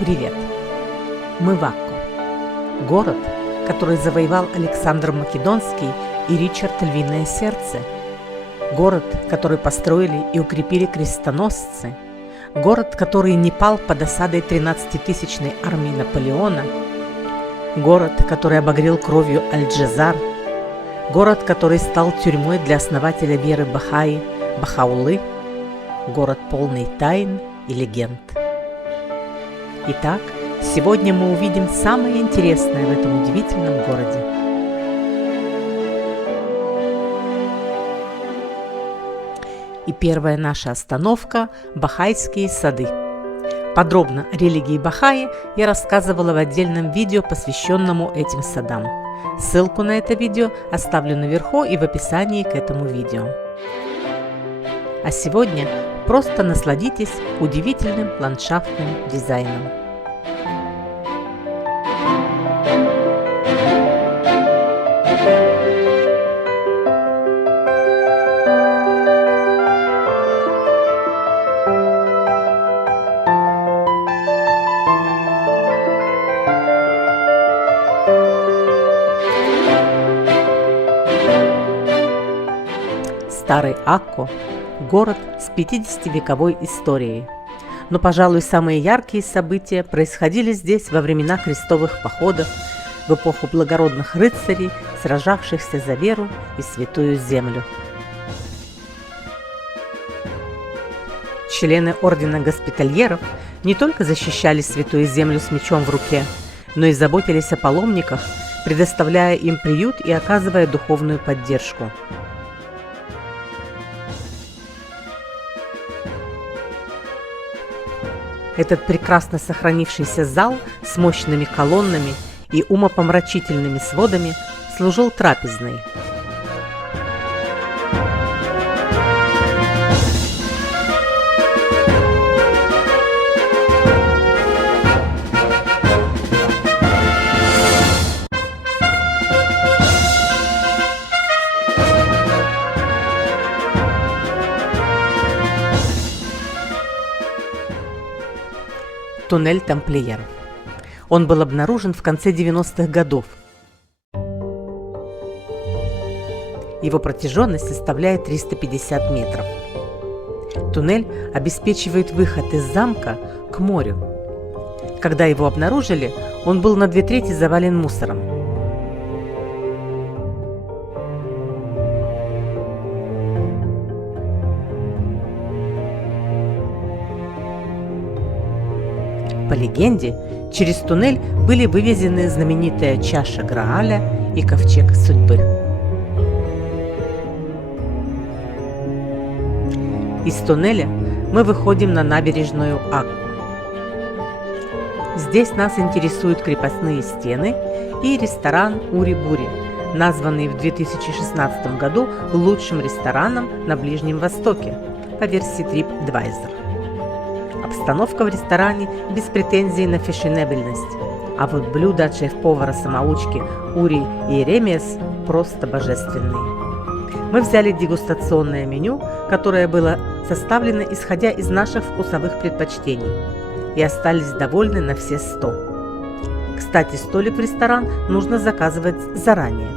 Привет! Мы в Акко, город, который завоевал Александр Македонский и Ричард Львиное Сердце, город, который построили и укрепили крестоносцы, город, который не пал под осадой 13-тысячной армии Наполеона, город, который обогрел кровью Аль-Джазар, город, который стал тюрьмой для основателя веры Бахаи Бахаулы, город полный тайн и легенд. Итак, сегодня мы увидим самое интересное в этом удивительном городе. И первая наша остановка – Бахайские сады. Подробно о религии Бахаи я рассказывала в отдельном видео, посвященному этим садам. Ссылку на это видео оставлю наверху и в описании к этому видео. А сегодня просто насладитесь удивительным ландшафтным дизайном. Старый Акко – город с 50-вековой историей. Но, пожалуй, самые яркие события происходили здесь во времена крестовых походов, в эпоху благородных рыцарей, сражавшихся за веру и святую землю. Члены ордена госпитальеров не только защищали святую землю с мечом в руке, но и заботились о паломниках, предоставляя им приют и оказывая духовную поддержку. Этот прекрасно сохранившийся зал с мощными колоннами и умопомрачительными сводами служил трапезной. Туннель тамплиеров. Он был обнаружен в конце 90-х годов. Его протяженность составляет 350 метров. Туннель обеспечивает выход из замка к морю. Когда его обнаружили, он был на 2/3 завален мусором. По легенде, через туннель были вывезены знаменитая чаша Грааля и ковчег судьбы. Из туннеля мы выходим на набережную Акко. Здесь нас интересуют крепостные стены и ресторан Ури-Бури, названный в 2016 году лучшим рестораном на Ближнем Востоке по версии TripAdvisor. Обстановка в ресторане без претензий на фешенебельность, а вот блюда от шеф-повара-самоучки Ури Иеремиас просто божественные. Мы взяли дегустационное меню, которое было составлено исходя из наших вкусовых предпочтений, и остались довольны на все 100. Кстати, столик в ресторан нужно заказывать заранее.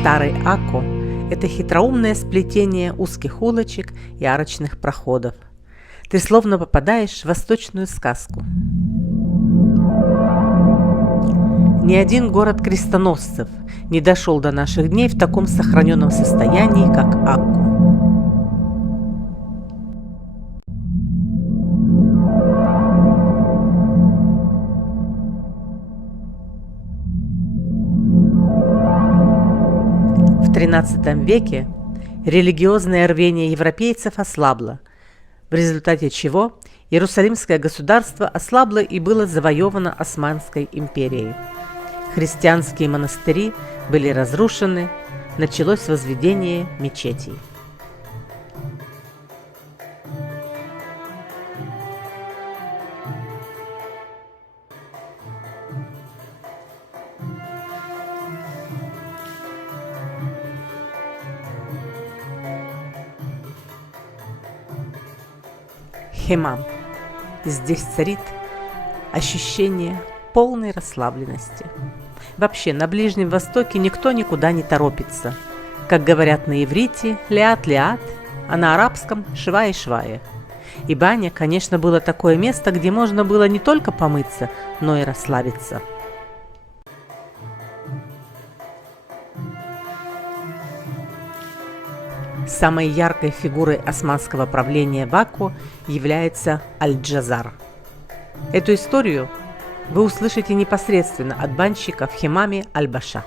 Старый Акко – это хитроумное сплетение узких улочек и арочных проходов. Ты словно попадаешь в восточную сказку. Ни один город крестоносцев не дошел до наших дней в таком сохраненном состоянии, как Акко. В XIII веке религиозное рвение европейцев ослабло, в результате чего Иерусалимское государство ослабло и было завоевано Османской империей. Христианские монастыри были разрушены, началось возведение мечетей. Хемам. Здесь царит ощущение полной расслабленности. Вообще, на Ближнем Востоке никто никуда не торопится. Как говорят на иврите, леат-леат, а на арабском швае-швае. И баня, конечно, было такое место, где можно было не только помыться, но и расслабиться. Самой яркой фигурой османского правления в Акко является Аль-Джазар. Эту историю вы услышите непосредственно от банщика в хемаме Аль-Баша.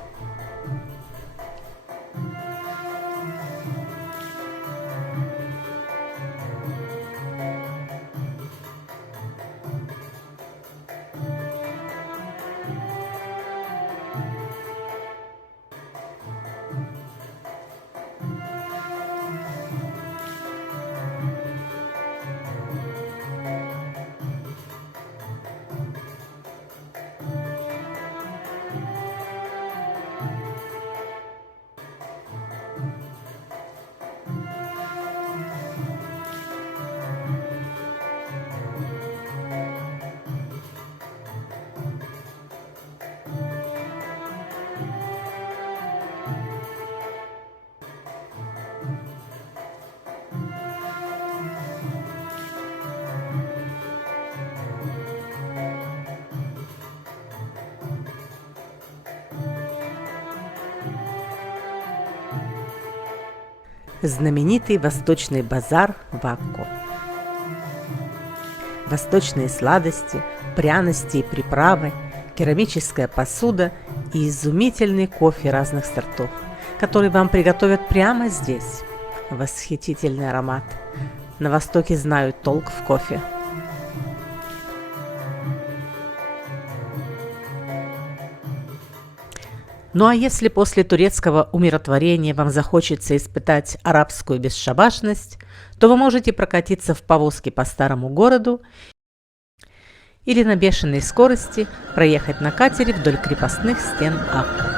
Знаменитый восточный базар в Акко. Восточные сладости, пряности и приправы, керамическая посуда и изумительный кофе разных сортов, который вам приготовят прямо здесь. Восхитительный аромат. На Востоке знают толк в кофе. Ну а если после турецкого умиротворения вам захочется испытать арабскую бесшабашность, то вы можете прокатиться в повозке по старому городу или на бешеной скорости проехать на катере вдоль крепостных стен Акко.